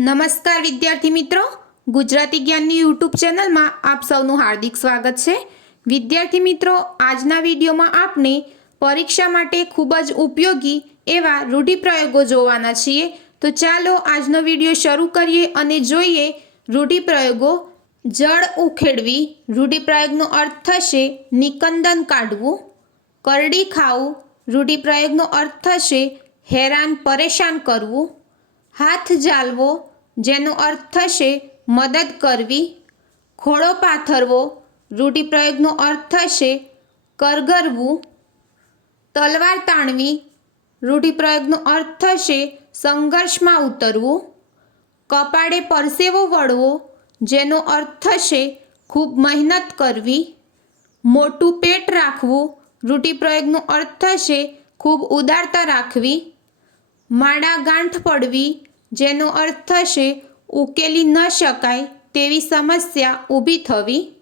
નમસ્કાર વિદ્યાર્થી મિત્રો. ગુજરાતી જ્ઞાનની યુટ્યુબ ચેનલમાં આપ સૌનું હાર્દિક સ્વાગત છે. વિદ્યાર્થી મિત્રો, આજના વિડીયોમાં આપણે પરીક્ષા માટે ખૂબ જ ઉપયોગી એવા રૂઢિપ્રયોગો જોવાના છીએ. તો ચાલો આજનો વીડિયો શરૂ કરીએ અને જોઈએ રૂઢિપ્રયોગો. જળ ઉખેડવી, રૂઢિપ્રયોગનો અર્થ થશે નિકંદન કાઢવું. કરડી ખાવું, રૂઢિપ્રયોગનો અર્થ થશે હેરાન પરેશાન કરવું. હાથ જાલવો જેનો અર્થ થશે મદદ કરવી. ખોળો પાથરવો. રૂઢિપ્રયોગનો અર્થ થશે કરગરવું. તલવાર તાણવી. રૂઢિપ્રયોગનો અર્થ થશે સંઘર્ષમાં ઉતરવું. કપાળે પરસેવો વળવો, જેનો અર્થ થશે ખૂબ મહેનત કરવી. મોટું પેટ રાખવું. રૂઢિપ્રયોગનો અર્થ થશે ખૂબ ઉદારતા રાખવી. માડા ગાંઠ પડવી. જેનો અર્થ થશે, ઉકેલી ન શકાય તેવી સમસ્યા ઊભી થવી.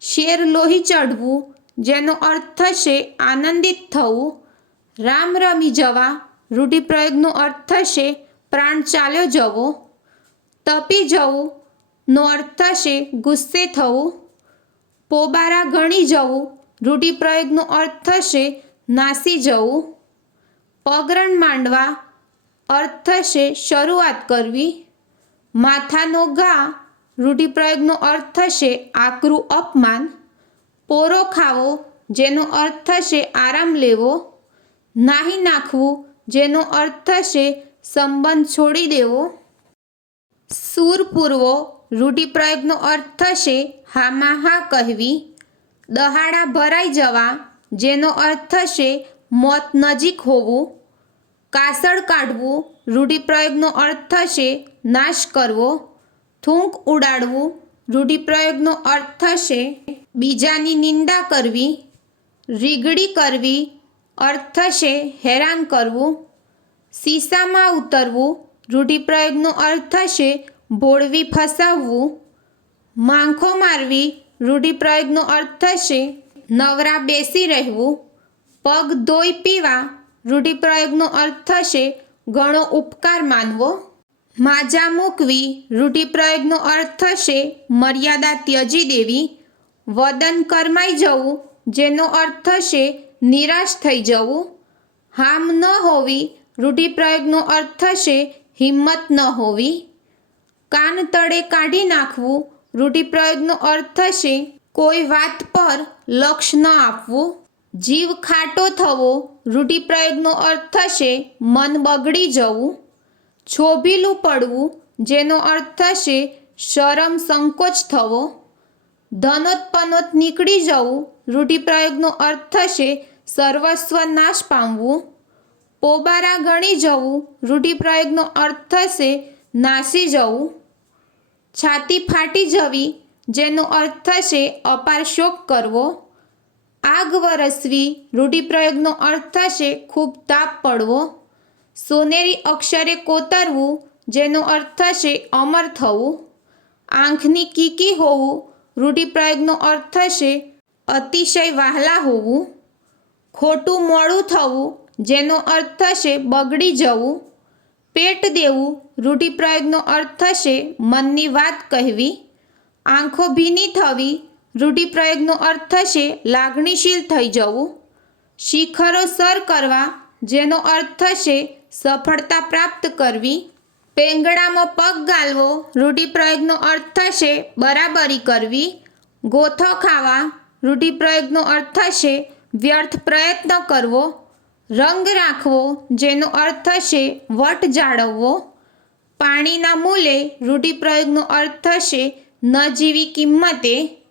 શેર લોહી ચઢવું, જેનો અર્થ થશે આનંદિત થવું. રામ રમી જવા, રૂઢિપ્રયોગનો અર્થ થશે પ્રાણ ચાલ્યો જવો. તપી જવું, નો અર્થ થશે ગુસ્સે થવું. પોબારા ગણી જવું, રૂઢિપ્રયોગનો અર્થ થશે નાસી જવું. પગરણ માંડવા અર્થ થશે શરૂઆત કરવી. માથાનો ઘા, રૂઢિપ્રયોગનો અર્થ થશે આકરું અપમાન. પોરો ખાવો, જેનો અર્થ થશે આરામ લેવો. નાહી નાખવું, જેનો અર્થ થશે સંબંધ છોડી દેવો. સૂર પૂરવો, રૂઢિપ્રયોગનો અર્થ થશે હામાં હા કહેવી. દહાડા ભરાઈ જવા, જેનો અર્થ થશે મોત નજીક હોવું. કાસળ કાઢવું, રૂઢિપ્રયોગનો અર્થ થશે નાશ કરવો, થૂંક ઉડાડવું, રૂઢિપ્રયોગનો અર્થ થશે બીજાની નિંદા કરવી રીગડી કરવી, અર્થ થશે હેરાન કરવું, સીસામાં ઉતરવું, રૂઢિપ્રયોગનો અર્થ થશે ભોળવી ફસાવવું, માંખો મારવી, રૂઢિપ્રયોગનો અર્થ થશે નવરા બેસી રહેવું, પગ ધોઈ પીવા રૂઢિપ્રયોગનો અર્થ થશે, ઘણો ઉપકાર માનવો. માજા મૂકવી રૂઢિપ્રયોગનો અર્થ થશે, મર્યાદા ત્યજી દેવી. વદન કરમાઈ જવું, જેનો અર્થ થશે, નિરાશ થઈ જવું. હામ ન હોવી, રૂઢિપ્રયોગનો અર્થ થશે, હિંમત ન હોવી. કાન તળે કાઢી નાખવું, રૂઢિપ્રયોગનો અર્થ થશે, કોઈ વાત પર લક્ષ ન આપવું. જીવ ખાટો થવો રૂઢિપ્રયોગનો અર્થ થશે મન બગડી જવું, છોભીલું પડવું, જેનો અર્થ થશે શરમ સંકોચ થવો, ધનોત્પનોત નીકળી જવું, રૂઢિપ્રયોગનો અર્થ થશે સર્વસ્વ નાશ પામવું, પોબારા ગણી જવું, રૂઢિપ્રયોગનો અર્થ થશે નાસી જવું, છાતી ફાટી જવી, જેનો અર્થ થશે અપાર શોક કરવો આગ વરસવી રૂઢિપ્રયોગનો અર્થ થશે ખૂબ તાપ પડવો. સોનેરી અક્ષરે કોતરવું, જેનો અર્થ થશે અમર થવું. આંખની કીકી હોવું, રૂઢિપ્રયોગનો અર્થ થશે અતિશય વહાલા હોવું. ખોટું મોડું થવું, જેનો અર્થ થશે બગડી જવું. પેટ દેવું, રૂઢિપ્રયોગનો અર્થ થશે મનની વાત કહેવી. આંખો ભીની થવી રૂઢિપ્રયોગનો અર્થ થશે લાગણીશીલ થઈ જવું. શિખરો સર કરવા, જેનો અર્થ થશે સફળતા પ્રાપ્ત કરવી. પેંગડામાં પગ ગાલવો, રૂઢિપ્રયોગનો અર્થ થશે બરાબરી કરવી. ગોથો ખાવા, રૂઢિપ્રયોગનો અર્થ થશે વ્યર્થ પ્રયત્ન કરવો. રંગ રાખવો, જેનો અર્થ થશે વટ જાળવવો. પાણીના મૂલે રૂઢિપ્રયોગનો અર્થ થશે ન જીવી કિંમતે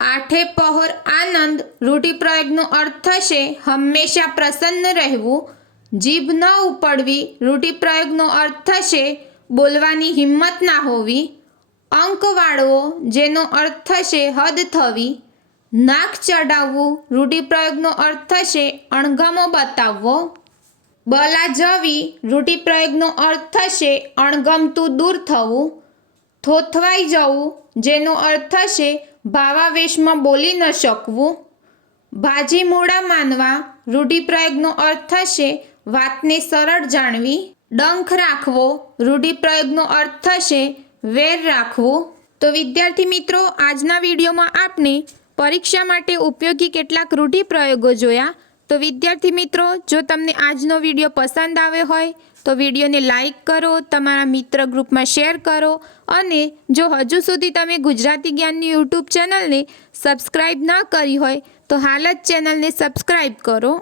આઠે પહોર આનંદ રૂઢિપ્રયોગનો અર્થ થશે હંમેશા પ્રસન્ન રહેવું. જીભ ન ઉપડવી રૂઢિપ્રયોગનો અર્થ થશે બોલવાની હિંમત ના હોવી. અંક વાળવો જેનો અર્થ થશે હદ થવી. નાક ચડાવવું રૂઢિપ્રયોગનો અર્થ થશે અણગમો બતાવવો. બલા જવી રૂઢિપ્રયોગનો અર્થ થશે અણગમતું દૂર થવું. થોથવાઈ જવું જેનો અર્થ થશે ભાવાવેશમાં બોલી ન શકવું. ભાજી મોડા માનવા રૂઢિપ્રયોગનો અર્થ થશે વાતને સરળ જાણવી. ડંખ રાખવો રૂઢિપ્રયોગનો અર્થ થશે વેર રાખવું. તો વિદ્યાર્થી મિત્રો, આજના વિડીયોમાં આપણે પરીક્ષા માટે ઉપયોગી કેટલાક રૂઢિપ્રયોગો જોયા. તો વિદ્યાર્થી મિત્રો, જો તમને આજનો વીડિયો પસંદ આવ્યો હોય તો વિડીયોને લાઇક કરો, તમારા મિત્ર ગ્રુપમાં શેર કરો અને જો હજુ સુધી તમે ગુજરાતી જ્ઞાનની યુટ્યુબ ચેનલને સબસ્ક્રાઈબ ના કરી હોય તો હાલ જ ચેનલને સબસ્ક્રાઈબ કરો.